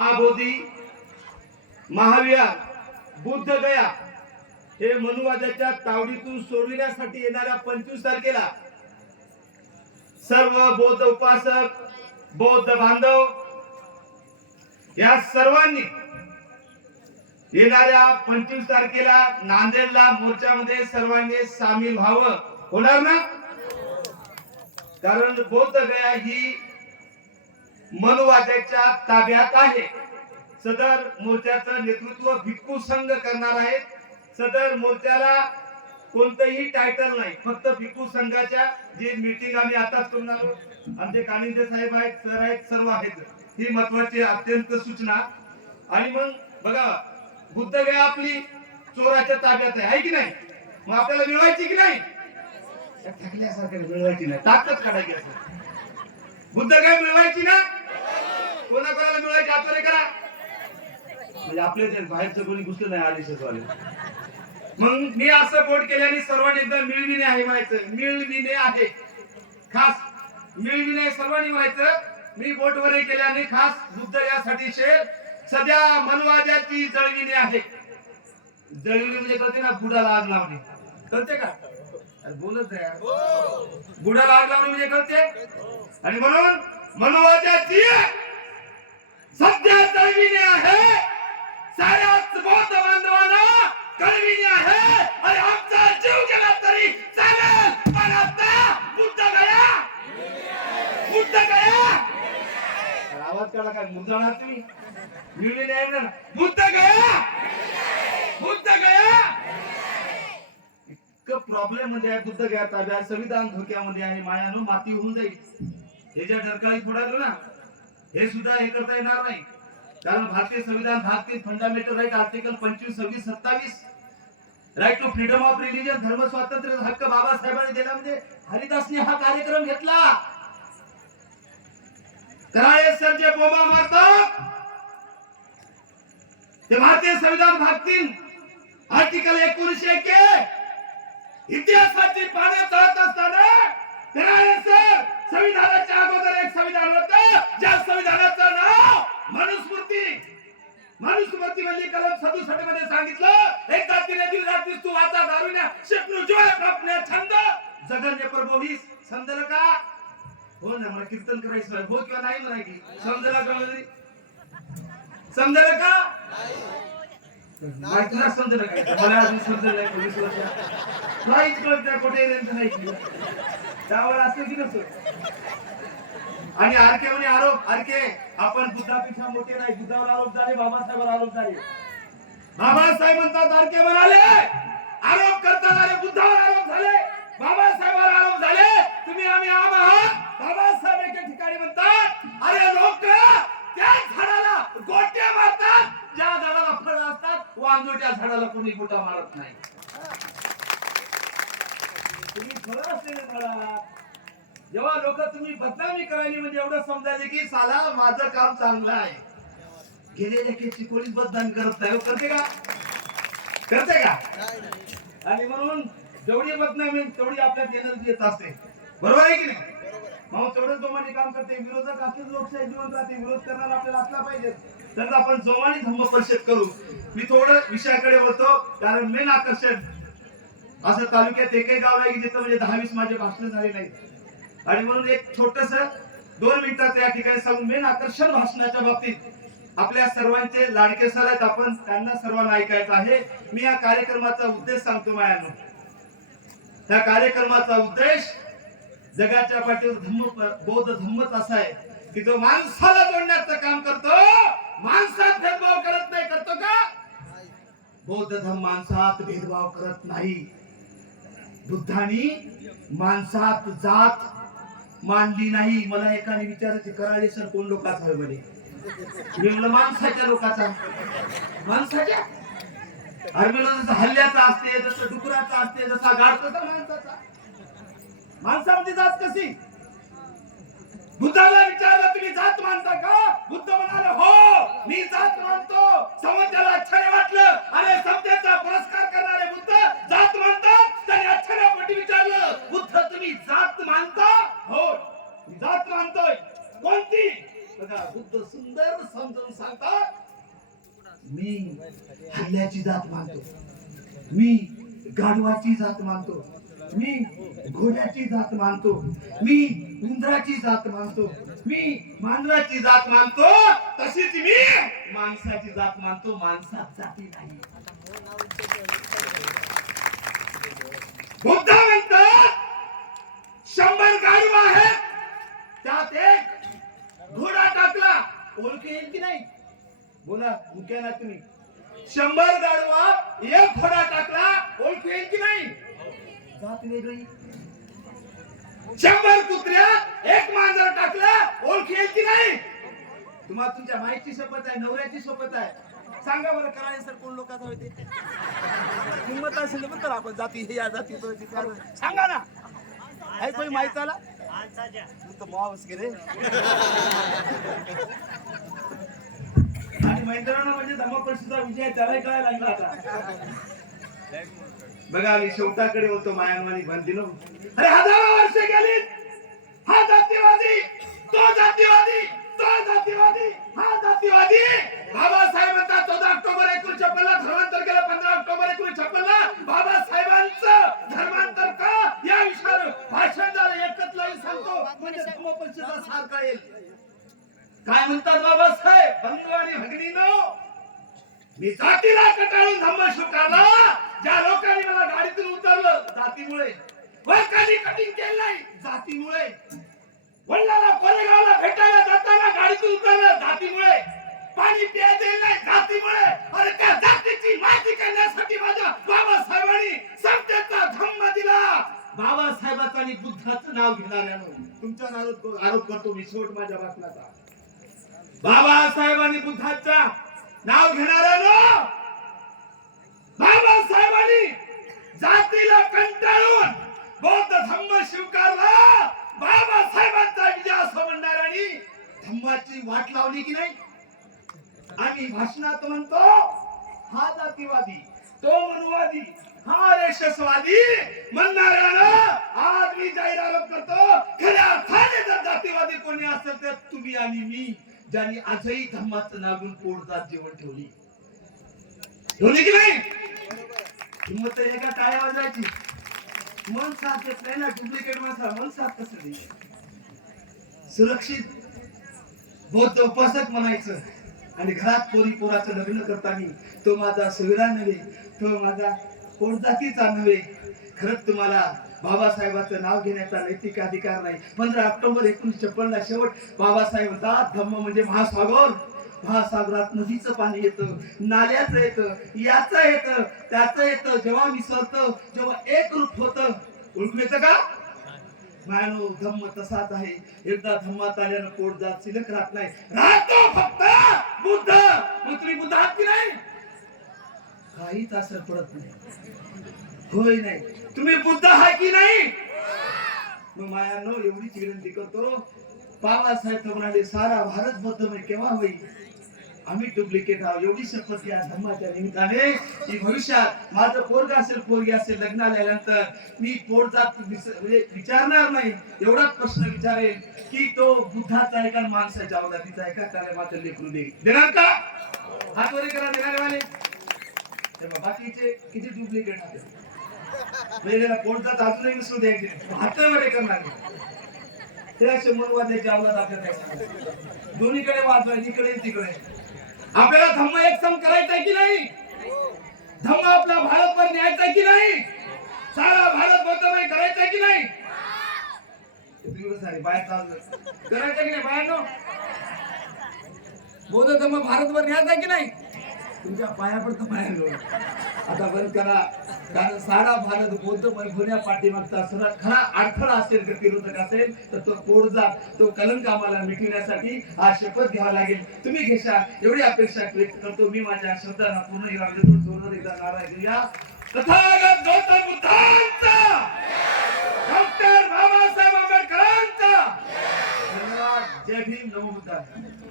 महाबोधी महाविहार बुद्ध गया हे मनुवादाच्या तावडीतून सोडविण्यासाठी येणाऱ्या पंचवीस तारखेला सर्व बौद्ध उपासक बौद्ध बांधव या सर्वांनी येणाऱ्या पंचवीस तारखेला नांदेडला मोर्चामध्ये सर्वांनी सामील व्हावं. होणार ना? कारण बौद्ध गया ही मनवाद्याच्या ताब्यात आहे. सदर मोर्चाचं नेतृत्व भिक्खू संघ करणार आहे. सदर मोर्चाला कोणतंही टायटल नाही फक्त भिक्खू संघाच्या जे मीटिंग आम्ही आताच करून आलो आमचे कानिंदे साहेब आहेत सर आहेत सर्व आहेत. ही महत्वाची अत्यंत सूचना. आणि मग बघा बुद्ध गया आपली चोराच्या ताब्यात आहे. आहे की नाही? मग आपल्याला मिळवायची की नाही? थकल्यासारखं मिळवायची नाही. ताकद काढायची असं बुद्ध मिळवायची ना? कोणा कोणाला मिळवायची हातवारे करा. म्हणजे आपले बाहेरचं कोणी घुसलं नाही आदेशवाले मग मी असं बोट केल्याने सर्वांनी एकदा मिळविणे आहे म्हणायचं. मिळविणे आहे. खास मिळविणे सर्वांनी म्हणायचं. मी बोटवर केल्याने खास बुद्ध यासाठी शेर सध्या मनवाद्याची जळविणे आहे. जळविणे म्हणजे कळते ना बुडाला आग लावणे. कळते का? बोलत आहे. बुडाला आग लावणे म्हणजे कळते? आणि म्हणून मनवाद्याची सध्या जळविणे आहे. साऱ्याच बौद्ध बांधवांना कळविणे आहे. आणि आमचा जीव गेला तरी चालेल. पण आता बुद्ध गया. बुद्ध गया. आवाज काढा काय मुद्दा तुम्ही? मिळले आहे. ना बुद्ध गया. बुद्ध गया. इतकं प्रॉब्लेममध्ये आहे बुद्ध गया ताब्यात संविधान धोक्यामध्ये आहे. मायानं माती होऊन जाईल. हे ज्या डरकाळी फोडालो ना हे सुद्धा हे करता येणार नाही. कारण भारतीय संविधान भाग तीन फंडामेंटल राईट आर्टिकल पंचवीस सव्वीस सत्तावीस right to freedom of religion धर्म स्वातंत्र्य हक्क बाबासाहेबांनी दिला म्हणजे हरिदासने हा कार्यक्रम घेतला. कराळे सर जे बोमा मारतात ते भारतीय संविधान भाग तीन आर्टिकल एकोणीशे एक. इतिहासाची पाने चढत असताना कराळे सर संविधानाच्या अगोदर एक संविधान होत ज्या मनुस्मृती मनुस्मृती म्हणजे कलम सदुसष्टमध्ये सांगितलं दिल तू दारुण्या जोय छंद. जगन्य समजलं का? हो ना मला कीर्तन करायचं हो किंवा नाही म्हणायची. समजलं का म्हणजे समजलं का? नाही तुला समजलं का? मला अजून समजलं नाही पोलीस वर्ष नाहीच कळत त्या कुठे नाही. त्यावर असं की नसतं. आणि आरके म्हणे आरोप आरके आपण बुद्धापेक्षा मोठे नाही. बुद्धावर आरोप झाले बाबासाहेबांवर आरोप झाले. बाबासाहेब म्हणतात आरके म्हणाले आरोप करताना आले बुद्धावर आरोप झाले. बाबासाहेबांवर आरोप झाले. तुम्ही आम्ही आम आहात. बाबासाहेब एका ठिकाणी म्हणतात अरे लोक त्या झाडाला गोट्या मारतात. ज्या झाडाला फळ असतात वांजोट्या झाडाला कोणी गोटा मारत नाही. तुम्ही फळ असलेले झाडा जेव्हा लोक तुम्ही बदनामी करायली म्हणजे एवढं समजायचे की साला माझं काम चांगलं आहे. गेलेल्या केसची कोणीच बदनाम करत नाही हो, करते का? करते का? आणि म्हणून जेवढी बदनामी तेवढी आपल्यात एनर्जी येत असते. बरोबर आहे की नाही? मग तेवढं जोमाने काम करते. विरोधक असतील लोकशाही जिवंत राहते. विरोध करणारा आपल्याला असला पाहिजे. तर आपण जोमाने धम्म परिषद करू. मी थोडं विषयाकडे वळतो कारण मेन आकर्षण असं तालुक्यात एकही गाव नाही जिथं म्हणजे दहा वीस माझे भाषण झाले नाही आणि म्हणून एक छोटस दोन मिनिटात या ठिकाणी सांगून मेन आकर्षण भाषणाच्या बाबतीत आपल्या सर्वांचे लाडके सर आहेत आपण त्यांना सर्वांना ऐकायचं आहे. मी या कार्यक्रमाचा उद्देश सांगतो मायानो. त्या कार्यक्रमाचा उद्देश जगाच्या पाठीवर धम्म बौद्ध धम्मच असा आहे की जो माणसाला जोडण्याचं काम करतो माणसात भेदभाव करत नाही करतो का? बौद्ध धर्म माणसात भेदभाव करत नाही. बुद्धानी माणसात जात मांडली नाही. मला एकाने विचारायचे कराळे सर कोण लोकांचा होय म्हणे? मी म्हणलं माणसाच्या लोकांचा. माणसाच्या? अरे म्हणलं जसं हल्ल्याचा असते जसं डुकराचा असते जसा गाड तसा माणसाचा. माणसामध्ये जात कशी? बुद्धाला विचारलं तुम्ही जात मानता का? बुद्ध म्हणाले हो मी जात मानतो. समाजाला आश्चर्य वाटलं. अरे सत्याचा पुरस्कार करणारे बुद्ध जात मानतात. त्याने आश्चर्यापोटी विचारलं बुद्ध तुम्ही जात मानता? कोणती बघा बुद्ध सुंदर समजून सांगतात. मी हल्ल्याची जात मानतो. मी गाढवाची जात मानतो. मी घोड्याची जात मानतो. मी उंदराची जात मानतो. मी मांजराची जात मानतो. तशीच मी माणसाची जात मानतो. माणसात जाती नाही. बुद्ध म्हणतात शंभर गाडू आहेत. त्यात एक घोडा टाकला. ओळख येईल की नाही? बोला मुख्या ना तुम्ही शंभर गाडवा एक घोडा टाकला. ओळख येईल की नाही? जात वेगळी शंभर कुत्र्या एक मांजर टाकला. ओळख येईल की नाही? तुम्हाला तुमच्या माईची शपथ आहे नवऱ्याची शपथ आहे. सांगा बरं करायचं सर कोण लोकांचा होते? किंमत असेल तर आपण जाती हे या जाती सांगा ना. ऐक कोणी माहीत आला तू मावस गे रे. आणि मैदाना म्हणजे धमापडशीचा विजय त्यालाही कळायला लागला आता. बघा मी शेवटाकडे होतो मायानवानी बंदिनो अरे हजारो वर्ष गेली हा जातीवादी! तो जातीवादी! तो जातीवादी! हा जातीवादी! बाबासाहेब म्हणतात चौदा ऑक्टोबर एकोणीशे छप्पनला धर्मांतर केलं पंधरा ऑक्टोबर एकोणीशे छप्पनला बाबासाहेबांचं धर्मांतर का या विषयावर भाषण झालं एकच लाईन सांगतो म्हणजे धर्मपरिषदा सारखा येईल. काय म्हणतात बाबासाहेब बंधू आणि भगिनीनो मी जातीला कटाळून धम्म स्वीकारला. ज्या लोकांनी मला गाडीतून उतरलं जातीमुळे. वर्गाने कटिंग केलं नाही जातीमुळे. वडिलाला कोरेगावला भेटायला जाताना गाडीतून उतरलं जातीमुळे पाणी प्यायला दिलं नाही जातीमुळे अरे त्या जातीची माहिती करण्यासाठी माझ्या बाबासाहेबांनी सत्याचा धम्म दिला बाबासाहेबाचं आणि बुद्धाचं नाव घेणाऱ्यानं तुमचा आरोप आरोप करतो विस्फोट माझ्या भाषणाचा बाबासाहेबांनी बुद्धाचा नाव घेणारा बाबासाहेबांनी जातीला कंटाळून बौद्ध धम्म स्वीकारला. बाबासाहेबांचा विजय असं म्हणणाऱ्यांनी धम्माची वाट लावली की नाही? आम्ही भाषणात म्हणतो हा जातीवादी तो मनुवादी हा रेषस्वादी म्हणणाऱ्यानं आज मी जाहीर आरोप करतो खऱ्या अर्थाने जर जातीवादी कोणी असेल तर तुम्ही आणि मी ज्यांनी आजही धम्माचं नागून पोटजात जेवण ठेवली. ठेवली की नाही? हिंमत तर एका टाळ्या वाजवायची मन साथ देत नाही ना डुप्लिकेट माणसा मन साथ कसं नाही सुरक्षित बौद्ध उपासक म्हणायचं. आणि घरात पोरी पोराचं लग्न करताना तो माझा सुविधा नव्हे तो माझा पोटजातीचा नव्हे खरंच तुम्हाला बाबासाहेबांचं नाव घेण्याचा नैतिक अधिकार नाही. पंधरा ऑक्टोबर एकोणीसशे छप्पन ला शेवट बाबासाहेब म्हणतात धम्म म्हणजे महासागर. महासागरात नदीचं पाणी येतं नाल्याचं येतं याचं येतं त्याचं येतं. जेव्हा मिसळतं जेव्हा एक रूप होतं ओळखून येतं का? मायानो धम्म तसाच आहे. एकदा धम्मात आल्यानं पोट जात शिल्लक राहत नाही. राहतो फक्त बुद्ध. मग तुम्ही बुद्ध आहात की नाही? काहीच असर पडत नाही. होय नाही. तुम्ही बुद्ध आहात की नाही? मग मायानो एवढीच विनंती करतो. बाबासाहेब म्हणाले सारा भारत बौद्धमय केव्हा होईल? आम्ही डुप्लिकेट आहोत. एवढी शपथ घ्या धर्माच्या निमित्ताने. की भविष्यात माझं पोरग असेल पोरगी असेल लग्न आल्यानंतर मी पोटजात म्हणजे विचारणार नाही. एवढाच प्रश्न विचारेल की तो बुद्धाचा आहे का माणसाच्या अवलादीचा आहे का? त्याला माझं लेकरू देईल देणार का? हात वरे करा देणारे वाले. बाकीचे किती डुप्लिकेट आहेत? म्हणजे त्याला पोटजात अजूनही विसरू द्यायचे? हातावर एक करणार ते असे मनवाद्याचे अवलाद आपल्याला काय सांगायचे? दोन्हीकडे वाजवायचे तिकडे तिकडे. आपल्याला धम्म एक सम करायचा की नाही? धम्म आपला भारतभर न्यायचा की नाही? सारा भारत बौद्धमय करायचा की नाही? बाहेर चाललं. करायचं की नाही? बाहेर बौद्ध धम्म भारतभर न्यायचा की नाही? तुमच्या पाया पडतो बाहेर आता बंद करा. कारण सारा भारत बौद्ध होण्या पाठीमागचा सरा खरा अडथळा असेल तर विरोधक असेल तर तो कोडजा तो कलंक आम्हाला मिटविण्यासाठी हा शपथ घ्यावा लागेल. तुम्ही घेशा. एवढी अपेक्षा व्यक्त करतो मी माझ्या शब्दांना पूर्ण इरादेतून जोरून एकदा नारा घेऊया तथागत गौतम बुद्धांचा! डॉक्टर बाबासाहेब आंबेडकरांचा! धन्यवाद. जय भीम. नमो बुद्धाय